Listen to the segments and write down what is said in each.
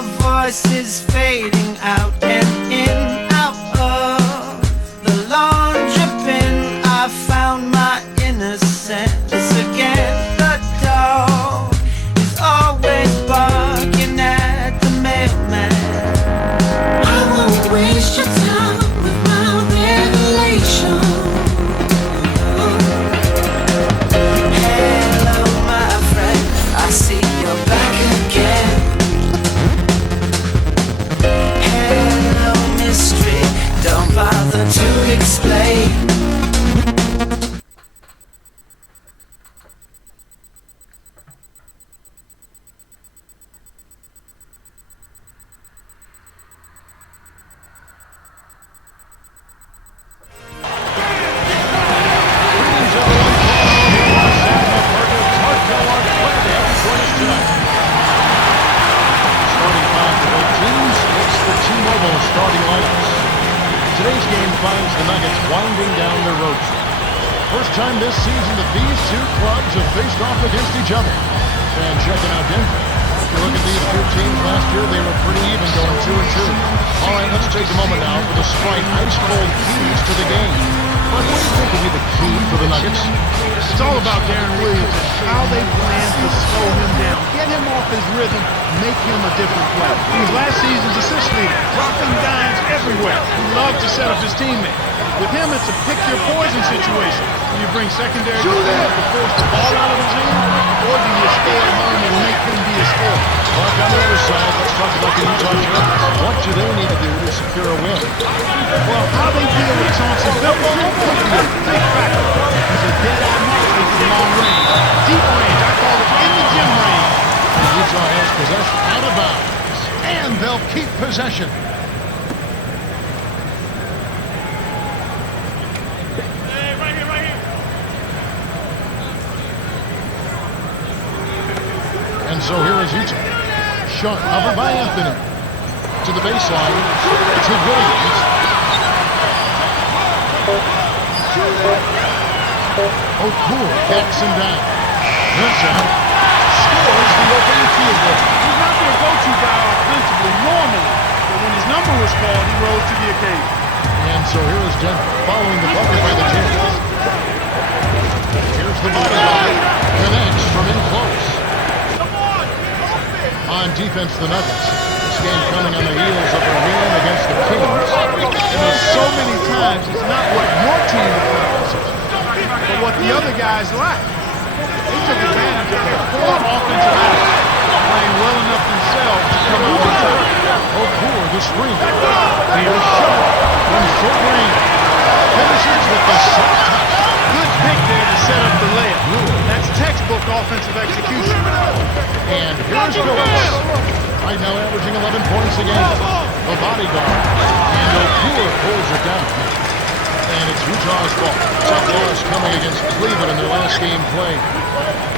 your voice is fading out and in, out of the laundry bin. I found my innocence again. The dog is always barking at the mailman. I won't waste your time with my revelation. Hello, my friend, I see you're back again. Hello, mystery, don't bother to explain. Starting lineups. Today's game finds the Nuggets winding down their road trip. First time this season that these two clubs have faced off against each other. And checking out Denver. If you look at these two teams last year, they were pretty even, going 2-2. All right, let's take a moment now for the Sprite ice cold keys to the game. But what do you think will be the key for the Nuggets? It's all about Darren Williams and how they plan to slow him down, get him off his rhythm, make him a different player. He was last season's assist leader, dropping dimes everywhere. He loved to set up his teammates. With him, it's a pick-your-poison situation. Do you bring secondary defense to force the ball out of his hand, or do you stay at home and make him be a scorer? Mark, on the other side, let's talk about the Utah Jazz. What do they need to do to secure a win? Well, how they deal with Thompson will be a big factor. He's a dead-eye marksman from long range. Deep range, I call it in the gym range. And Utah has possession out of bounds. And they'll keep possession. And so here is Utah. Shot covered by Anthony. To the baseline. To Williams. O'Cool backs him down. Wilson scores the opening field goal. He's not their go-to guy offensively normally, but when his number was called, he rose to the occasion. And so here is Denver following the bucket by the Jazz. Here's the body line. Connects from in close. On defense, the Nuggets. This game coming on the heels of a win against the Kings. And so many times, it's not what your team accomplishes, but what the other guys lack. They took advantage of their poor offensive action, playing well enough themselves to come out on top. O'Cool, the screen. Here's Shaw from short range. Finishes with the shot touch. Good pick there to set up the layup. That's textbook offensive execution. And here's Phillips. Right now averaging 11 points a game. The bodyguard. And O'Cool pulls it down. And it's Utah's fault. Tough loss coming against Cleveland in their last game play.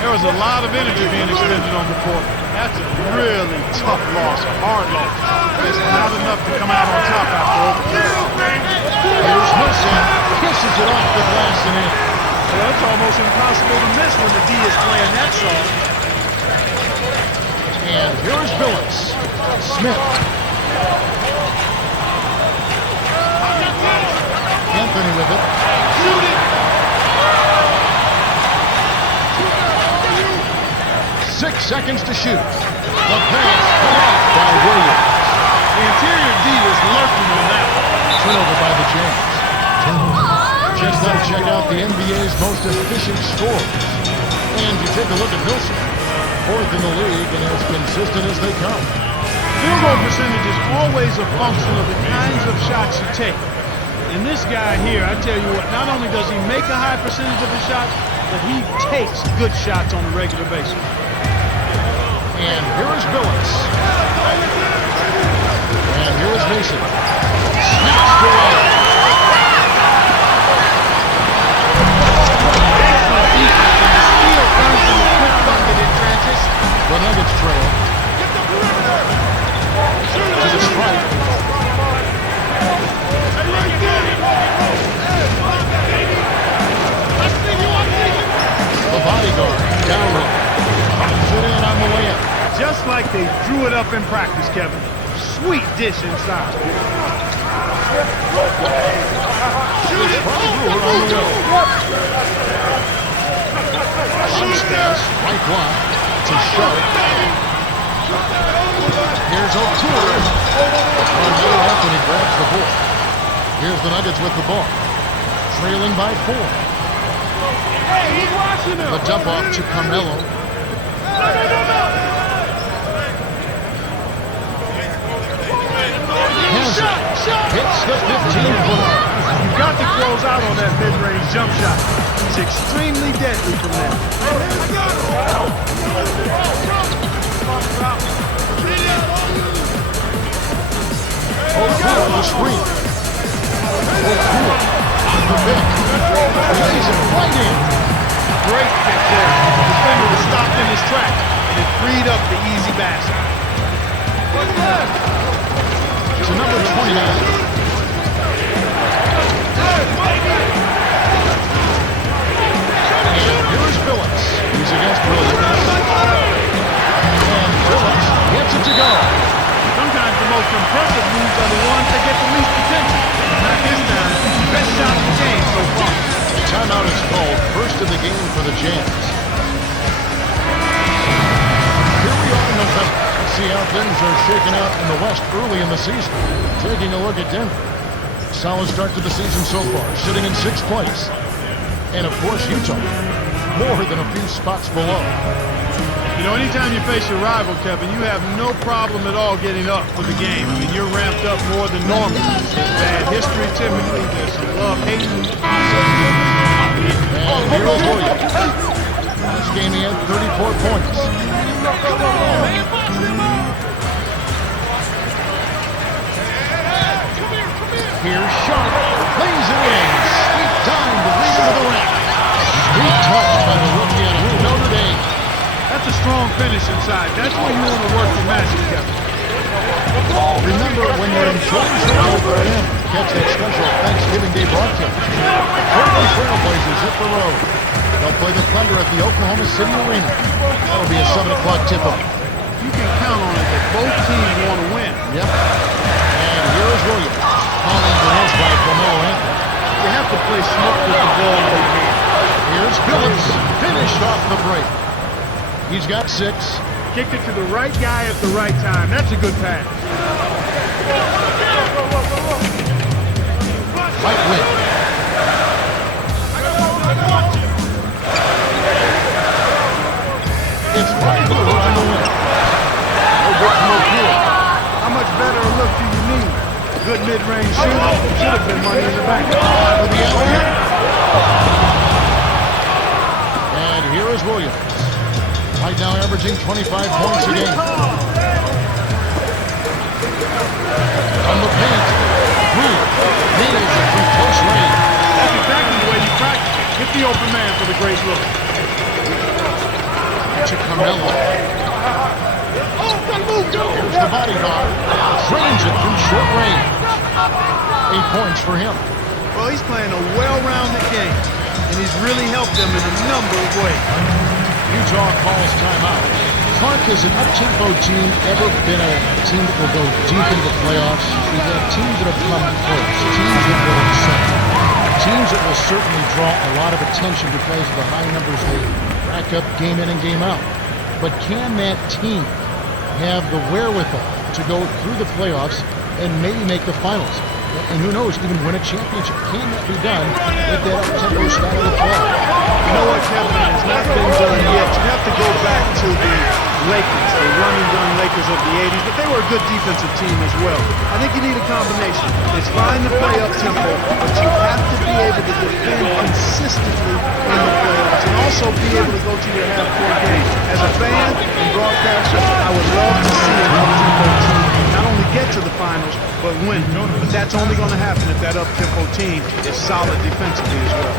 There was a lot of energy being expended on the court. That's a really tough loss, a hard loss. It's not enough to come out on top after overtime. Here's Wilson. Kisses it off the glass and in. Well, it's almost impossible to miss when the D is playing that song. And here's Phillips. Smith. Anthony with it. Shoot it! 6 seconds to shoot. The pass blocked by Williams. The interior D was lurking on that one. Turnover by the Jazz. Just now check out the NBA's most efficient scorers. And you take a look at Wilson. 4th in the league and as consistent as they come. Field goal percentage is always a function of the kinds of shots you take. And this guy here, I tell you what, not only does he make a high percentage of his shots, but he takes good shots on a regular basis. And here is Phillips. And here is Mason. Snatched away. Excellent defense, and the steal comes from the quick bucket in transition. The Nuggets trail. To the strike. The bodyguard down low. Puts it in on the layup. Just like they drew it up in practice, Kevin. Sweet dish inside. Shoots pass, right block to Sharp. Here's O'Toole. Carmelo Anthony grabs the ball. Here's the Nuggets with the ball. Trailing by 4. The dump off to Carmelo. Has it. Hits the 15-footer. You've got to close out on that mid-range jump shot. It's extremely deadly from there. O'Toole the screen. O'Toole on the pick. Lays it right in. Great pick there. The defender was stopped in his tracks, and it freed up the easy basket. To number 29. And here's Phillips. He's against Williams. And Phillips gets it to go. Sometimes the most impressive moves are the ones that get the least attention. Not this time. Best shot of the game so far. Timeout is called. First of the game for the Jazz. Here we are in November. Let's see how things are shaking out in the West early in the season. Taking a look at Denver. Solid start to the season so far, sitting in 6th place. And of course, Utah, more than a few spots below. You know, anytime you face your rival, Kevin, you have no problem at all getting up for the game. I mean, you're ramped up more than normal. There's bad history typically. There's some love-hate. And here's Williams. This game he had 34 points. Here's Sharp. Lays it in. Sweet dime to lead into the rim. Sweet touch by the rookie out of Notre Dame. That's a strong finish inside. That's where you want to work the magic, Kevin. Remember, when you're enjoying something in, catch that special Thanksgiving Day broadcast. Portland Trail Blazers hit the road. They'll play the Thunder at the Oklahoma City Arena. That'll be a 7 o'clock tip-off. You can count on it that both teams want to win. Yep. And here's Williams. Calling the nose by Carmelo Anthony. You have to play smart with the ball late game. Here's Phillips. Finished off the break. He's got 6. Kicked it to the right guy at the right time. That's a good pass. Right wing. It's right over on the wing. No good from O'Toole. How much better a look do you need? Good mid-range shooter. Should have been money in the bank. For the alley. And here is Williams. Right now averaging 25 points a game. On the paint. Nails it from close range. That's exactly the way you practice it. Hit the open man for the great look. To Carmelo. Here's the bodyguard. Trains it from short range. 8 points for him. Well, he's playing a well-rounded game, and he's really helped them in a number of ways. Utah calls timeout. Clark, has an up-tempo team ever been a team that will go deep into the playoffs? We've had teams that have come close, teams that will excel, teams that will certainly draw a lot of attention because of the high numbers they rack up game in and game out. But can that team have the wherewithal to go through the playoffs and maybe make the finals? And who knows, even win a championship? Can that be done with that up-tempo style of play? You know what, Kevin? It has not been done yet. You have to go back to the Lakers, the run-and-gun Lakers of the 80s, but they were a good defensive team as well. I think you need a combination. It's fine to play up-tempo, but you have to be able to defend consistently in the playoffs and also be able to go to your half-court game. As a fan and broadcaster, I would love to see an up-tempo team not only get to the finals, but win. But that's only going to happen if that up-tempo team is solid defensively as well.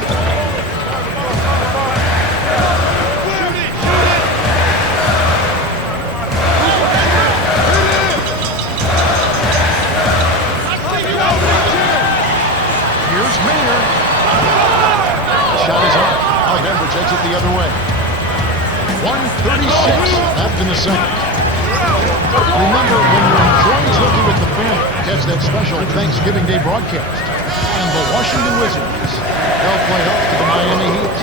Denver takes it the other way. 1:36 left in the second. Remember, when you're enjoying turkey with the family, catch that special Thanksgiving Day broadcast. And the Washington Wizards, they'll play host to the Miami Heat.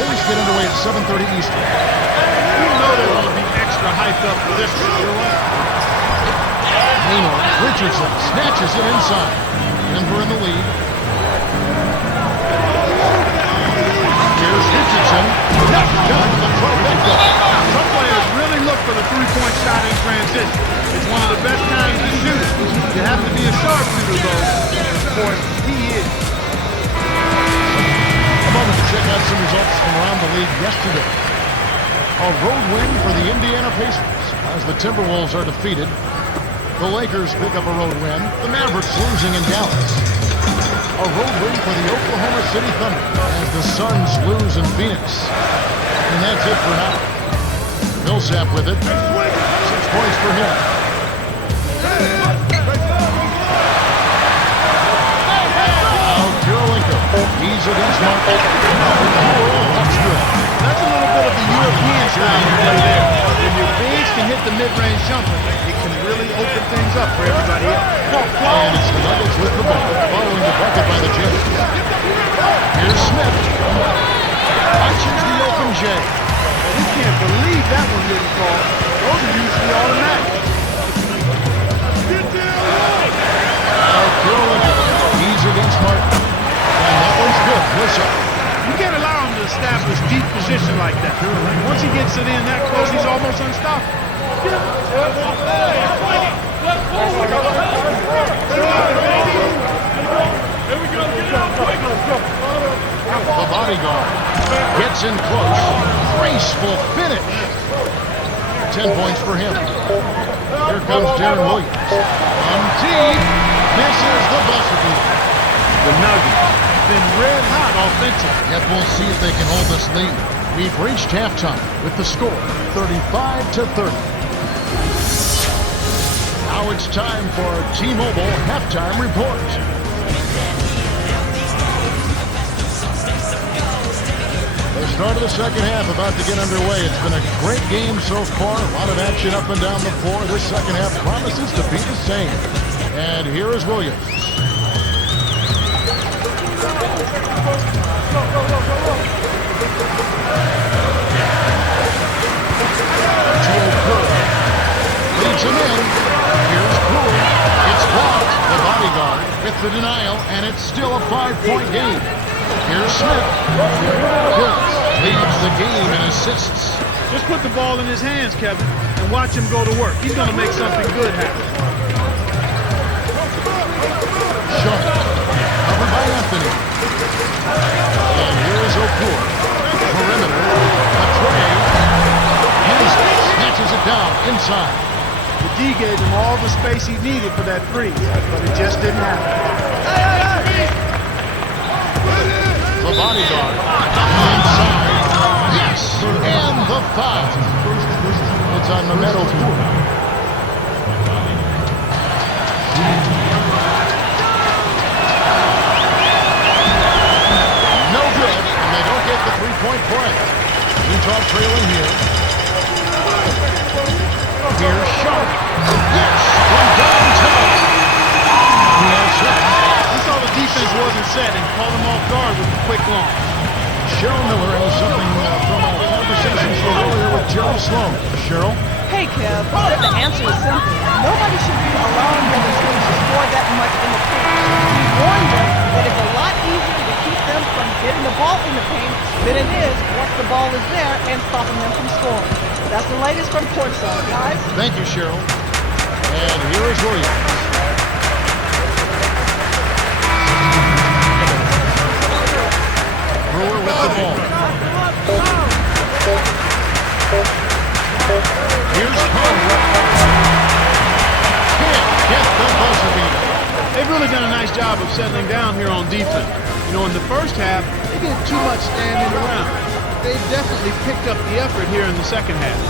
Things get underway at 7:30 Eastern. You know they're going to be extra hyped up for this one. Meanwhile, Richardson snatches it inside. Denver in the lead. Here's Richardson. Got the trifecta. Some players really look for the three-point shot in transition. It's one of the best times to shoot it. You have to be a sharpshooter, though. Of course, he is. A moment to check out some results from around the league yesterday. A road win for the Indiana Pacers as the Timberwolves are defeated. The Lakers pick up a road win. The Mavericks losing in Dallas. A road win for the Oklahoma City Thunder as the Suns lose in Phoenix. And that's it for now. Millsap with it. 6 points for him. Now Karolinko. He's against Martin. That's good. That's a little bit of the European style of play there. When your bigs can hit the mid-range jumper, it can really open things up for everybody else. And it's the Nuggets with the ball, following the bucket by the Jazz. Here's Smith. Watches the open J. You can't believe that one didn't fall. Those are usually automatic. Now Karolinko. He's against Martin. And that one's good. Whistle. You can't allow him to establish deep position like that. Once he gets it in that close, he's almost unstoppable. The bodyguard gets in close. Graceful finish. 10 points for him. Here comes Darren Williams. On deep. Misses the buzzer beater. The Nuggets been red hot offensively. Yet we'll see if they can hold this lead. We've reached halftime with the score 35-30. Now it's time for T-Mobile halftime report. The start of the second half about to get underway. It's been a great game so far. A lot of action up and down the floor. This second half promises to be the same. And here is Williams. Leads him in. Here's Brewer. It's blocked. The bodyguard with the denial, and it's still a 5-point game. Here's Smith. Hills leads the game in assists. Just put the ball in his hands, Kevin, and watch him go to work. He's going to make something good happen. Sharp. Covered by Anthony. And here is O'Pour. Perimeter. A tray. Hensley snatches it down inside. The D gave him all the space he needed for that freeze, but it just didn't happen. The bodyguard. Inside. Yes! And the foul. It's on Mehmet O'Pour. No good, and they don't get the three-point play. Utah trailing here. Here's Sharp. Yes! From downtown. He has set. He saw the defense wasn't set and caught him off guard with a quick launch. Cheryl Miller has something from our conversations from earlier with Jerry Sloan. Cheryl? Hey, Kev, the answer is simple. Nobody should be allowing them to score that much in the paint. He warned them that it's a lot easier to keep them from getting the ball in the paint than it is once the ball is there and stopping them from scoring. That's the latest from courtside, guys. Thank you, Cheryl. And here is Williams. Brewer with the ball. Here's Conway. Can't get the buzzer beater. They've really done a nice job of settling down here on defense. You know, in the first half, they did too much standing around. They've definitely picked up the effort here in the second half.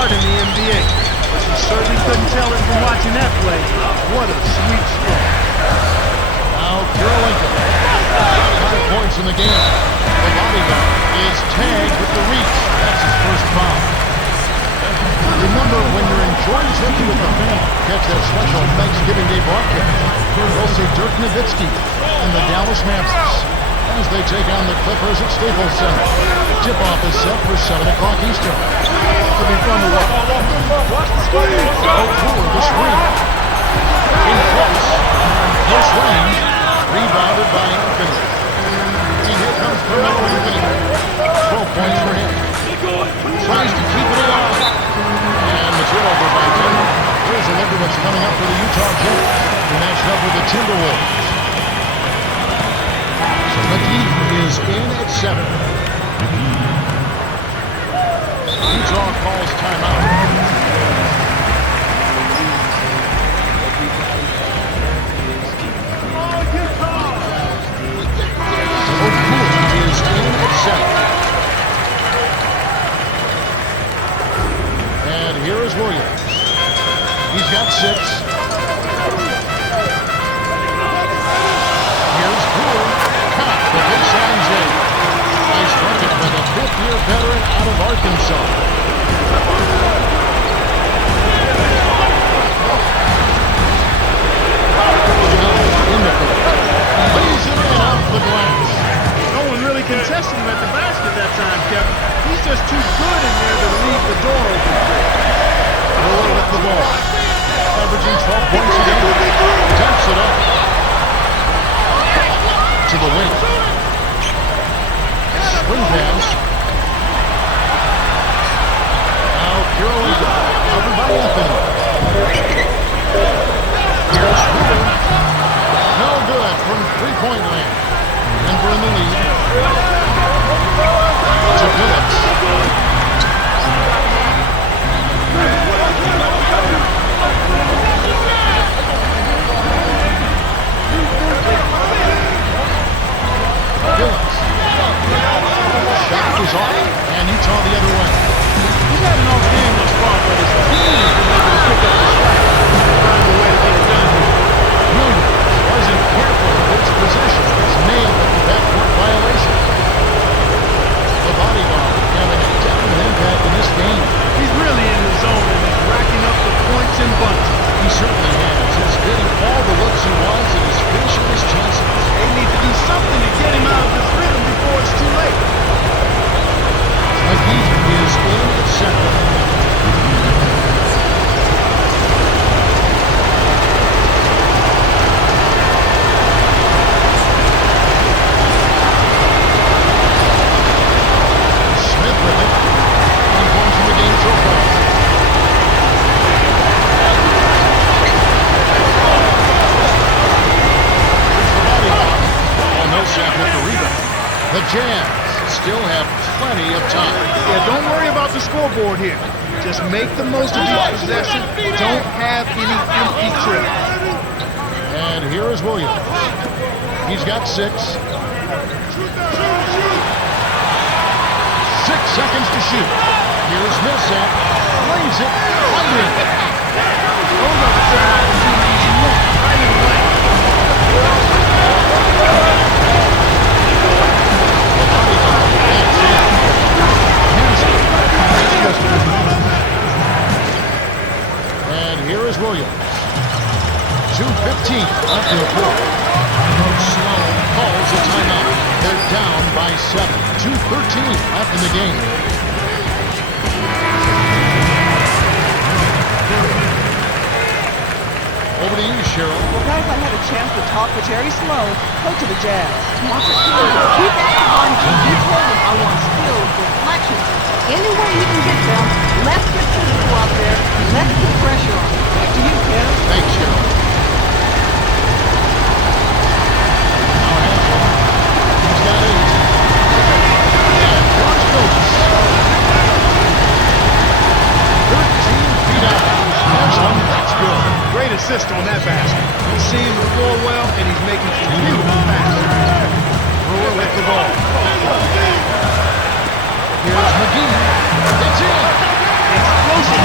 start in the NBA. But you certainly couldn't tell it from watching that play. What a sweet stroke. Now Kolejny. 5 points in the game. The bodyguard is tagged with the reach. That's his first foul. Remember, when you're enjoying something with the fan, catch that special Thanksgiving Day broadcast. We'll see Dirk Nowitzki and the Dallas Mavericks as they take on the Clippers at Staples Center. Tip-off is set for 7 o'clock Eastern. It'll be fun to watch. Cooler the screen. In close. Close range. Rebounded by Anthony. And here comes Carmelo Anthony. 12 points for him. Tries to keep it alive. And the turnover by Denver. Here's a look at what's coming up for the Utah Jazz. They're matched up with the Timberwolves. So McGee is in at 7. Utah calls timeout. Is in at 7. And here is Williams. He's got 6. Here's Brewer. Caught the baseline J. Nice bucket by the 5th-year veteran out of Arkansas. In the court. Lays it in off the glass. No one really contested him at the basket that time, Kevin. He's just too good in there to leave the door open for him. Brewer with the ball. Averaging 12 points a game. Dumps it up. To the wing. Swing pass. Now Carolina. Covered by Anthony. Here's Brewer. No good from three-point land. Denver in the lead. To Phillips. Phillips. Shot is off, and Utah the other way. He's had an off game thus far, but his team has been able to pick up the slack and find a way to get it done here. Williams wasn't careful with its possession. It's nailed at the backcourt violation. The bodyguard having a definite impact in this game. He's really in the zone and is racking up the points in bunches. He certainly has. He's getting all the looks he wants and he's finishing his chances. They need to do something to get him out of this rhythm before it's too late. McGee is in at 7. The Jazz still have plenty of time. Yeah, don't worry about the scoreboard here. Just make the most of each possession. Don't have any empty trips. And here is Williams. He's got 6. 6 seconds to shoot. Here's Millsap. Lays it. Fighting. Those are the turn opportunities you want. Right in the lane. And here is Williams. 2:15 left in the fourth. Coach Sloan calls a timeout. They're down by 7. 2:13 left in the game. Over to you, Cheryl. Well, guys, I had a chance to talk with Jerry Sloan, coach of the Jazz. He wants to keep active on G. He told him, I want skills, deflections. Any way you can get them, let's get physical out there. Let's put pressure on. Back to you, Kim. Thanks, Cheryl. Now Hansel. He's got 8. And George Phillips. 13 feet out. Hansel, that's good. Great assist on that basket. He's seeing the floor well, and he's making some beautiful passes. Brewer with the ball. Here's McGee. It's in. Explosive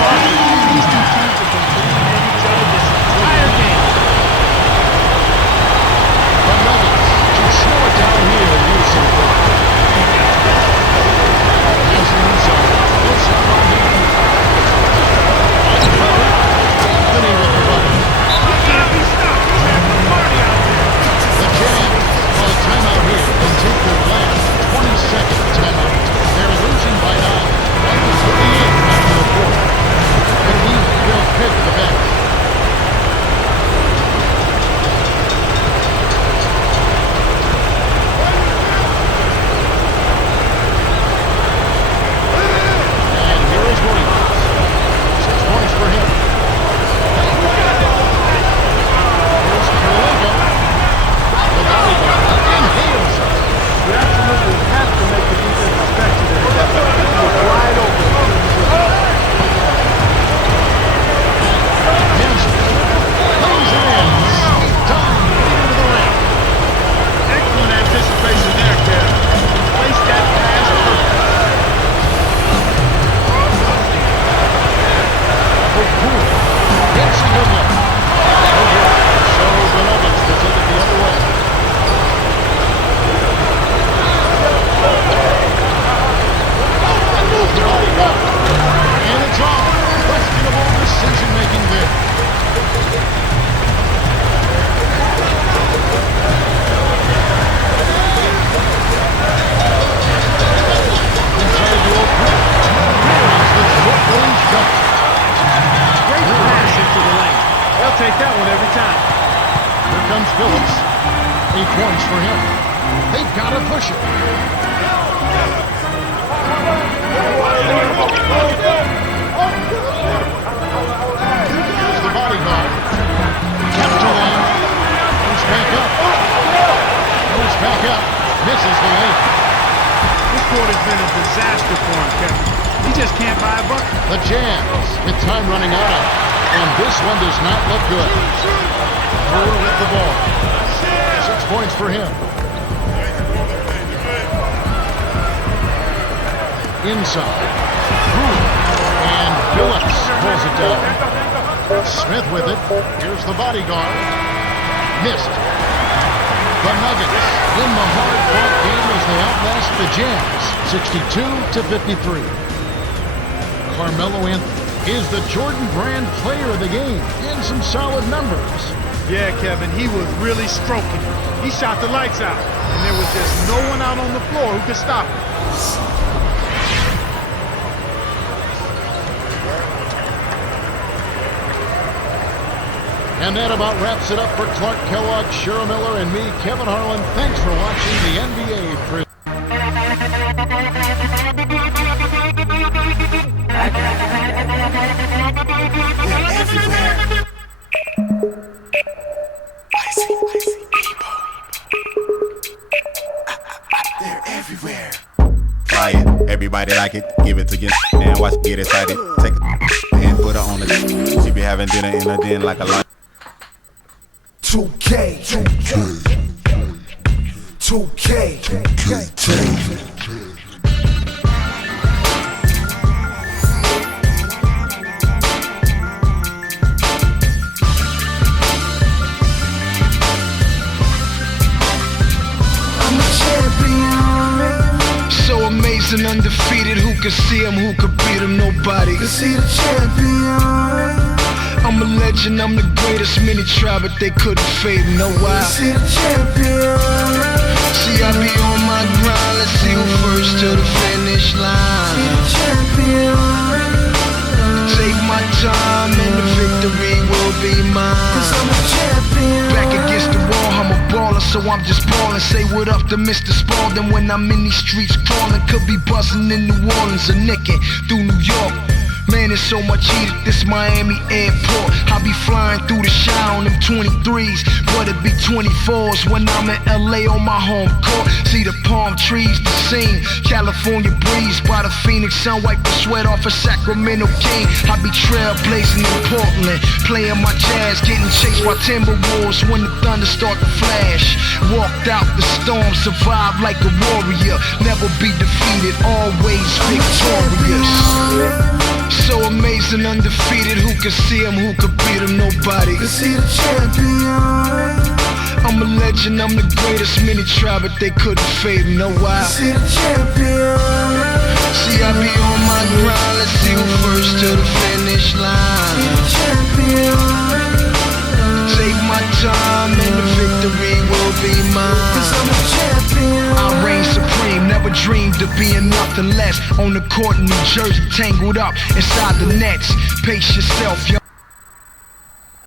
They've got to push it. Here's the bodyguard. Kept to them. Goes back up. Goes back up. Misses the lane. This quarter's been a disaster for him, Kevin. He just can't buy a bucket. The Jazz with time running out. And this one does not look good. Brewer with the ball. 6 points for him. Inside. Brewer. And Phillips pulls it down. Smith with it. Here's the bodyguard. Missed. The Nuggets in the hard-fought game as they outlast the Jazz, 62-53. Carmelo Anthony is the Jordan Brand player of the game in some solid numbers. Yeah, Kevin, he was really stroking. He shot the lights out, and there was just no one out on the floor who could stop him. And that about wraps it up for Clark Kellogg, Cheryl Miller, and me, Kevin Harlan. Thanks for watching the NBA. They're everywhere. Try it, everybody like it. Give it to you and watch get excited. Take it and put her on the. She be having dinner in her den like a lunch. 2K. So amazing, undefeated. Who could see him? Who could beat him? Nobody. Could see the champion. I'm a legend, I'm the greatest. Many tried, but they couldn't fade me. Know why? See the champion. See, I be on my grind. Let's see who first to the finish line. See the champion. Take my time and the victory will be mine. 'Cause I'm a champion. Back against the wall, I'm a baller, so I'm just ballin'. Say what up to Mr. Spalding when I'm in these streets crawling. Could be buzzing in New Orleans or nicking through New York. Man, it's so much heat at this Miami airport. I be flying through the shy on them 23s, but it be 24s when I'm in LA on my home court. See the palm trees, the scene, California breeze by the Phoenix sun, wipe the sweat off a Sacramento King. I be trailblazing in Portland, playing my jazz, getting chased by Timberwolves when the thunder start to flash. Walked out the storm, survived like a warrior, never be defeated, always victorious. So amazing, undefeated. Who could see him? Who could beat him? Nobody. Could see the champion. I'm a legend, I'm the greatest. Many tried, but they couldn't fade me. Know why? Could see the champion. See, I be on my grind. Let's see who first to the finish line. See the champion. Take my time and the victory will be mine. 'Cause I'm a champion. I reign supreme, never dreamed of being nothing less. On the court in New Jersey, tangled up inside the nets. Pace yourself, yo.